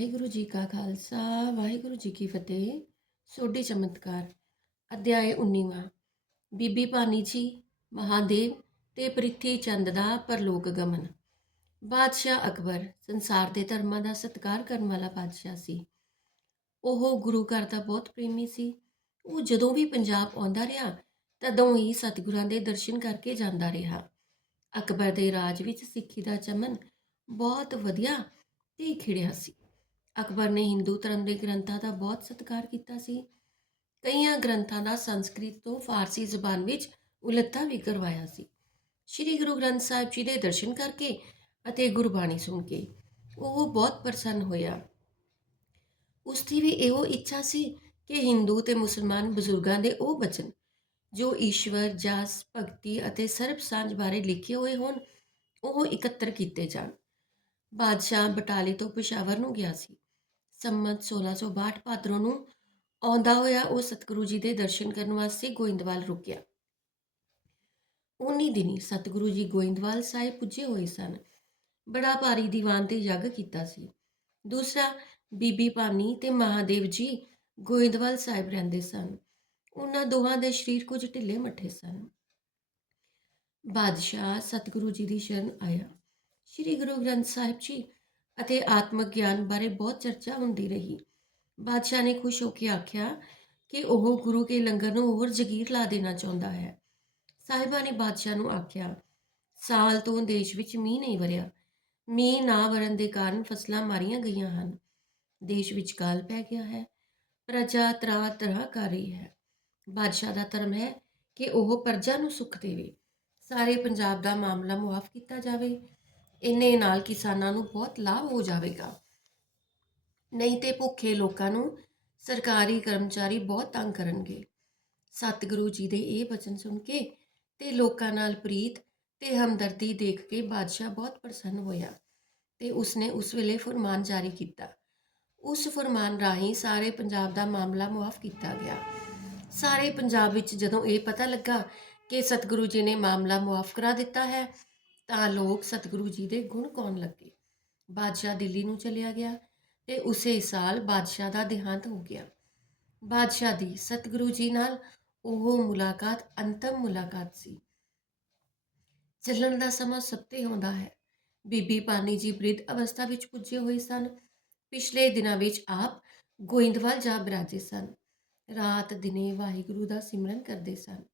ਵਾਹਿਗੁਰੂ ਜੀ ਕਾ ਖਾਲਸਾ, ਵਾਹਿਗੁਰੂ ਜੀ ਕੀ ਫਤਿਹ। ਸੋਢੀ ਚਮਤਕਾਰ, ਅਧਿਆਇ 19ਵਾਂ ਬੀਬੀ ਭਾਨੀ ਜੀ, ਮਹਾਦੇਵ ਤੇ ਪ੍ਰਿਥੀ ਚੰਦ ਦਾ ਪਰਲੋਕ ਗਮਨ। ਬਾਦਸ਼ਾਹ ਅਕਬਰ ਸੰਸਾਰ ਦੇ ਧਰਮਾਂ ਦਾ ਸਤਿਕਾਰ ਕਰਨ ਵਾਲਾ ਬਾਦਸ਼ਾਹ ਸੀ। ਉਹ ਗੁਰੂ ਘਰ ਦਾ ਬਹੁਤ ਪ੍ਰੇਮੀ ਸੀ। ਉਹ ਜਦੋਂ ਵੀ ਪੰਜਾਬ ਆਉਂਦਾ ਰਿਹਾ, ਤਦੋਂ ਹੀ ਸਤਿਗੁਰਾਂ ਦੇ ਦਰਸ਼ਨ ਕਰਕੇ ਜਾਂਦਾ ਰਿਹਾ। ਅਕਬਰ ਦੇ ਰਾਜ ਵਿੱਚ ਸਿੱਖੀ ਦਾ ਚਮਨ ਬਹੁਤ ਵਧੀਆ ਤੇ ਖਿੜਿਆ ਸੀ। ਅਕਬਰ ਨੇ ਹਿੰਦੂ ਧਰਮ ਦੇ ਗ੍ਰੰਥਾਂ ਦਾ ਬਹੁਤ ਸਤਿਕਾਰ ਕੀਤਾ ਸੀ। ਕਈਆਂ ਗ੍ਰੰਥਾਂ ਦਾ ਸੰਸਕ੍ਰਿਤ ਤੋਂ ਫਾਰਸੀ ਜ਼ਬਾਨ ਵਿੱਚ ਉਲੱਥਾ ਵੀ ਕਰਵਾਇਆ ਸੀ। ਸ੍ਰੀ ਗੁਰੂ ਗ੍ਰੰਥ ਸਾਹਿਬ ਜੀ ਦੇ ਦਰਸ਼ਨ ਕਰਕੇ ਅਤੇ ਗੁਰਬਾਣੀ ਸੁਣ ਕੇ ਉਹ ਬਹੁਤ ਪ੍ਰਸੰਨ ਹੋਇਆ। ਉਸ ਦੀ ਵੀ ਇਹੋ ਇੱਛਾ ਸੀ ਕਿ ਹਿੰਦੂ ਤੇ ਮੁਸਲਮਾਨ ਬਜ਼ੁਰਗਾਂ ਦੇ ਉਹ ਬਚਨ, ਜੋ ਈਸ਼ਵਰ, ਜਾਸ, ਭਗਤੀ ਅਤੇ ਸਰਬ ਸਾਂਝ ਬਾਰੇ ਲਿਖੇ ਹੋਏ ਹੋਣ, ਉਹ ਇਕੱਤਰ ਕੀਤੇ ਜਾਣ। ਬਾਦਸ਼ਾਹ ਬਟਾਲੇ ਤੋਂ ਪਿਸ਼ਾਵਰ ਨੂੰ ਗਿਆ ਸੀ। ਸੰਮਤ 1662 ਭਾਦਰੋਂ ਨੂੰ ਆਉਂਦਾ ਹੋਇਆ ਉਹ ਸਤਿਗੁਰੂ ਜੀ ਦੇ ਦਰਸ਼ਨ ਕਰਨ ਵਾਸਤੇ ਗੋਇੰਦਵਾਲ ਰੁਕਿਆ। ਉਨੀ ਦਿਨੀ ਸਤਿਗੁਰੂ ਜੀ ਗੋਇੰਦਵਾਲ ਸਾਹਿਬ ਪੁੱਜੇ ਹੋਏ ਸਨ। ਬੜਾ ਭਾਰੀ ਦੀਵਾਨ ਤੇ ਯੱਗ ਕੀਤਾ ਸੀ। ਦੂਸਰਾ, ਬੀਬੀ ਭਾਨੀ ਤੇ ਮਹਾਦੇਵ ਜੀ ਗੋਇੰਦਵਾਲ ਸਾਹਿਬ ਰਹਿੰਦੇ ਸਨ। ਉਹਨਾਂ ਦੋਹਾਂ ਦੇ ਸਰੀਰ ਕੁਝ ਢਿੱਲੇ ਮੱਠੇ ਸਨ। ਬਾਦਸ਼ਾਹ ਸਤਿਗੁਰੂ ਜੀ ਦੀ ਸ਼ਰਨ ਆਇਆ। ਸ੍ਰੀ ਗੁਰੂ ਗ੍ਰੰਥ ਸਾਹਿਬ ਜੀ ਅਤੇ ਆਤਮਿਕ ਗਿਆਨ ਬਾਰੇ ਬਹੁਤ ਚਰਚਾ ਹੁੰਦੀ ਰਹੀ। ਬਾਦਸ਼ਾਹ ਨੇ ਖੁਸ਼ ਹੋ ਕੇ ਆਖਿਆ ਕਿ ਉਹ ਗੁਰੂ ਕੇ ਲੰਗਰ ਨੂੰ ਹੋਰ ਜਗੀਰ ਲਾ ਦੇਣਾ ਚਾਹੁੰਦਾ ਹੈ। ਸਾਹਿਬਾਂ ਨੇ ਬਾਦਸ਼ਾਹ ਨੂੰ ਆਖਿਆ, ਸਾਲ ਤੋਂ ਦੇਸ਼ ਵਿੱਚ ਮੀਂਹ ਨਹੀਂ ਵਰਿਆ। ਮੀਂਹ ਨਾ ਵਰਨ ਦੇ ਕਾਰਨ ਫਸਲਾਂ ਮਾਰੀਆਂ ਗਈਆਂ ਹਨ। ਦੇਸ਼ ਵਿੱਚ ਕਾਲ ਪੈ ਗਿਆ ਹੈ। ਪ੍ਰਜਾ ਤਰਾ ਤਰਾ ਕਰ ਰਹੀ ਹੈ। ਬਾਦਸ਼ਾਹ ਦਾ ਧਰਮ ਹੈ ਕਿ ਉਹ ਪ੍ਰਜਾ ਨੂੰ ਸੁੱਖ ਦੇਵੇ। ਸਾਰੇ ਪੰਜਾਬ ਦਾ ਮਾਮਲਾ ਮੁਆਫ ਕੀਤਾ ਜਾਵੇ। ਇੰਨੇ ਨਾਲ ਕਿਸਾਨਾਂ ਨੂੰ ਬਹੁਤ ਲਾਭ ਹੋ ਜਾਵੇਗਾ। ਨਹੀਂ ਤੇ ਭੁੱਖੇ ਲੋਕਾਂ ਨੂੰ ਸਰਕਾਰੀ ਕਰਮਚਾਰੀ ਬਹੁਤ ਤੰਗ ਕਰਨਗੇ। ਸਤਿਗੁਰੂ ਜੀ ਦੇ ਇਹ ਬਚਨ ਸੁਣ ਕੇ ਤੇ ਲੋਕਾਂ ਨਾਲ ਪ੍ਰੀਤ ਤੇ ਹਮਦਰਦੀ ਦੇਖ ਕੇ ਬਾਦਸ਼ਾਹ ਬਹੁਤ ਪ੍ਰਸੰਨ ਹੋਇਆ ਤੇ ਉਸਨੇ ਉਸ ਵੇਲੇ ਫਰਮਾਨ ਜਾਰੀ ਕੀਤਾ। ਉਸ ਫਰਮਾਨ ਰਾਹੀਂ ਸਾਰੇ ਪੰਜਾਬ ਦਾ ਮਾਮਲਾ ਮੁਆਫ ਕੀਤਾ ਗਿਆ। ਸਾਰੇ ਪੰਜਾਬ ਵਿੱਚ ਜਦੋਂ ਇਹ ਪਤਾ ਲੱਗਾ ਕਿ ਸਤਿਗੁਰੂ ਜੀ ਨੇ ਮਾਮਲਾ ਮੁਆਫ ਕਰਾ ਦਿੱਤਾ ਹੈ ਤਾਂ ਲੋਕ ਸਤਿਗੁਰੂ ਜੀ ਦੇ ਗੁਣ ਗਾਉਣ ਲੱਗੇ। ਬਾਦਸ਼ਾਹ ਦਿੱਲੀ ਨੂੰ ਚਲਿਆ ਗਿਆ ਤੇ ਉਸੇ ਸਾਲ ਬਾਦਸ਼ਾਹ ਦਾ ਦੇਹਾਂਤ ਹੋ ਗਿਆ। ਬਾਦਸ਼ਾਹ ਦੀ ਸਤਿਗੁਰੂ ਜੀ ਨਾਲ ਉਹ ਮੁਲਾਕਾਤ ਅੰਤਮ ਮੁਲਾਕਾਤ ਸੀ। ਚੱਲਣ ਦਾ ਸਮਾਂ ਸਭ ਤੇ ਆਉਂਦਾ ਹੈ। ਬੀਬੀ ਪਾਨੀ ਜੀ ਬ੍ਰਿਧ ਅਵਸਥਾ ਵਿੱਚ ਪੁੱਜੇ ਹੋਏ ਸਨ। ਪਿਛਲੇ ਦਿਨਾਂ ਵਿੱਚ ਆਪ ਗੋਇੰਦਵਾਲ ਜਾ ਬਿਰਾਜੇ ਸਨ। ਰਾਤ ਦਿਨੇ ਵਾਹਿਗੁਰੂ ਦਾ ਸਿਮਰਨ ਕਰਦੇ ਸਨ।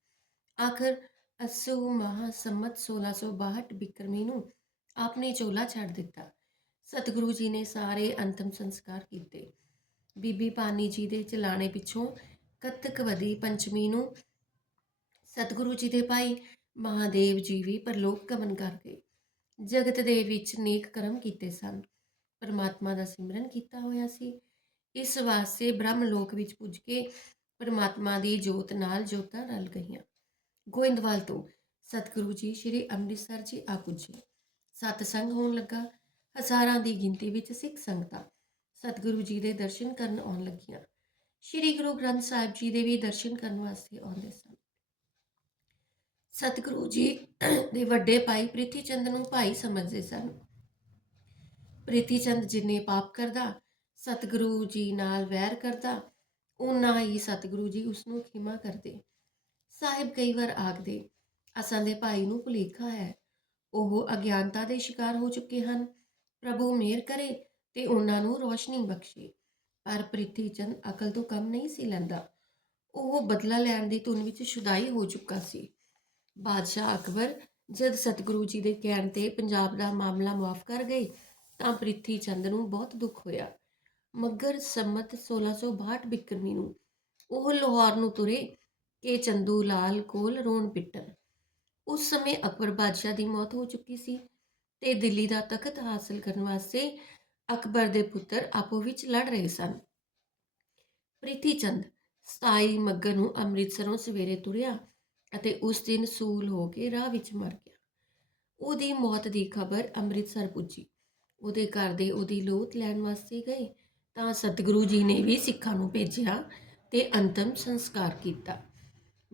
ਆਖਰ ਅਸੂ ਮਹਾ ਸੰਮਤ 1662 ਬਿਕਰਮੀ ਨੂੰ ਆਪਨੇ ਚੋਲਾ ਛੱਡ ਦਿੱਤਾ। ਸਤਿਗੁਰੂ ਜੀ ਨੇ ਸਾਰੇ ਅੰਤਮ ਸੰਸਕਾਰ ਕੀਤੇ। ਬੀਬੀ ਪਾਨੀ ਜੀ ਦੇ ਚਲਾਣੇ ਪਿੱਛੋਂ ਕੱਤਕਵਦੀ ਪੰਚਮੀ ਨੂੰ ਸਤਿਗੁਰੂ ਜੀ ਦੇ ਭਾਈ ਮਹਾਦੇਵ ਜੀ ਵੀ ਪਰਲੋਕ ਗਮਨ ਕਰ ਗਏ। ਜਗਤ ਦੇ ਵਿੱਚ ਨੇਕ ਕਰਮ ਕੀਤੇ ਸਨ। ਪਰਮਾਤਮਾ ਦਾ ਸਿਮਰਨ ਕੀਤਾ ਹੋਇਆ ਸੀ। ਇਸ ਵਾਸਤੇ ਬ੍ਰਹਮ ਲੋਕ ਵਿੱਚ ਪੁੱਜ ਕੇ ਪਰਮਾਤਮਾ ਦੀ ਜੋਤ ਨਾਲ ਜੋਤਾਂ ਰਲ ਗਈਆਂ। ਗੋਇੰਦਵਾਲ ਤੋਂ ਸਤਿਗੁਰੂ ਜੀ, ਸ੍ਰੀ ਅੰਮ੍ਰਿਤਸਰ ਜੀ ਆ ਪੁੱਜੇ ਸਤਸੰਗ ਹੋਣ ਲੱਗਾ, ਹਜ਼ਾਰਾਂ ਦੀ ਗਿਣਤੀ ਵਿੱਚ ਸਿੱਖ ਸੰਗਤਾਂ ਸਤਿਗੁਰੂ ਜੀ ਦੇ ਦਰਸ਼ਨ ਕਰਨ ਆਉਣ ਲੱਗੀਆਂ। ਸ੍ਰੀ ਗੁਰੂ ਗ੍ਰੰਥ ਸਾਹਿਬ ਜੀ ਦੇ ਵੀ ਦਰਸ਼ਨ ਕਰਨ ਵਾਸਤੇ ਆਉਂਦੇ ਸਨ। ਸਤਿਗੁਰੂ ਜੀ ਦੇ ਵੱਡੇ ਭਾਈ ਪ੍ਰਿਥੀ ਚੰਦ ਨੂੰ ਭਾਈ ਸਮਝਦੇ ਸਨ। ਪ੍ਰਿਥੀ ਚੰਦ ਜਿੰਨੇ ਪਾਪ ਕਰਦਾ, ਸਤਿਗੁਰੂ ਜੀ ਨਾਲ ਵੈਰ ਕਰਦਾ ਉਨਾ ਹੀ ਸਤਿਗੁਰੂ ਜੀ ਉਸ ਨੂੰ ਖਿਮਾ ਕਰਦੇ। ਸਾਹਿਬ ਕਈ ਵਾਰ ਆਖਦੇ, ਅਸਾਂ ਦੇ ਭਾਈ ਨੂੰ ਭੁਲੇਖਾ ਹੈ। ਉਹ ਅਗਿਆਨਤਾ ਦੇ ਸ਼ਿਕਾਰ ਹੋ ਚੁੱਕੇ ਹਨ। ਪ੍ਰਭੂ ਮਿਹਰ ਕਰੇ ਤੇ ਉਹਨਾਂ ਨੂੰ ਰੋਸ਼ਨੀ ਬਖਸ਼ੇ। ਪਰ ਪ੍ਰਿਥੀ ਚੰਦ ਅਕਲ ਤੋਂ ਕੰਮ ਨਹੀਂ ਸੀ ਲੈਂਦਾ। ਉਹ ਬਦਲਾ ਲੈਣ ਦੀ ਧੁਨ ਵਿੱਚ ਸ਼ੁਦਾਈ ਹੋ ਚੁੱਕਾ ਸੀ। ਬਾਦਸ਼ਾਹ ਅਕਬਰ ਜਦ ਸਤਿਗੁਰੂ ਜੀ ਦੇ ਕਹਿਣ ਤੇ ਪੰਜਾਬ ਦਾ ਮਾਮਲਾ ਮਾਫ ਕਰ ਗਏ, ਤਾਂ ਪ੍ਰਿਥੀ ਚੰਦ ਨੂੰ ਬਹੁਤ ਦੁੱਖ ਹੋਇਆ। ਮਗਰ ਸੰਮਤ 1662 ਬਿਕਰਮੀ ਨੂੰ ਉਹ ਲਾਹੌਰ ਨੂੰ ਤੁਰੇ ਕਿ ਚੰਦੂ ਲਾਲ ਕੋਲ ਰੋਣ ਪਿੱਟਣ। ਉਸ ਸਮੇਂ ਅਕਬਰ ਬਾਦਸ਼ਾਹ ਦੀ ਮੌਤ ਹੋ ਚੁੱਕੀ ਸੀ ਤੇ ਦਿੱਲੀ ਦਾ ਤਖਤ ਹਾਸਲ ਕਰਨ ਵਾਸਤੇ ਅਕਬਰ ਦੇ ਪੁੱਤਰ ਆਪੋ ਵਿੱਚ ਲੜ ਰਹੇ ਸਨ। ਪ੍ਰੀਤੀ ਚੰਦ 27 ਮੱਗਰ ਨੂੰ ਅੰਮ੍ਰਿਤਸਰੋਂ ਸਵੇਰੇ ਤੁਰਿਆ ਅਤੇ ਉਸ ਦਿਨ ਸੂਲ ਹੋ ਕੇ ਰਾਹ ਵਿੱਚ ਮਰ ਗਿਆ। ਉਹਦੀ ਮੌਤ ਦੀ ਖਬਰ ਅੰਮ੍ਰਿਤਸਰ ਪੁੱਜੀ। ਉਹਦੇ ਘਰ ਦੇ ਉਹਦੀ ਲੋਥ ਲੈਣ ਵਾਸਤੇ ਗਏ ਤਾਂ ਸਤਿਗੁਰੂ ਜੀ ਨੇ ਵੀ ਸਿੱਖਾਂ ਨੂੰ ਭੇਜਿਆ ਤੇ ਅੰਤਮ ਸੰਸਕਾਰ ਕੀਤਾ।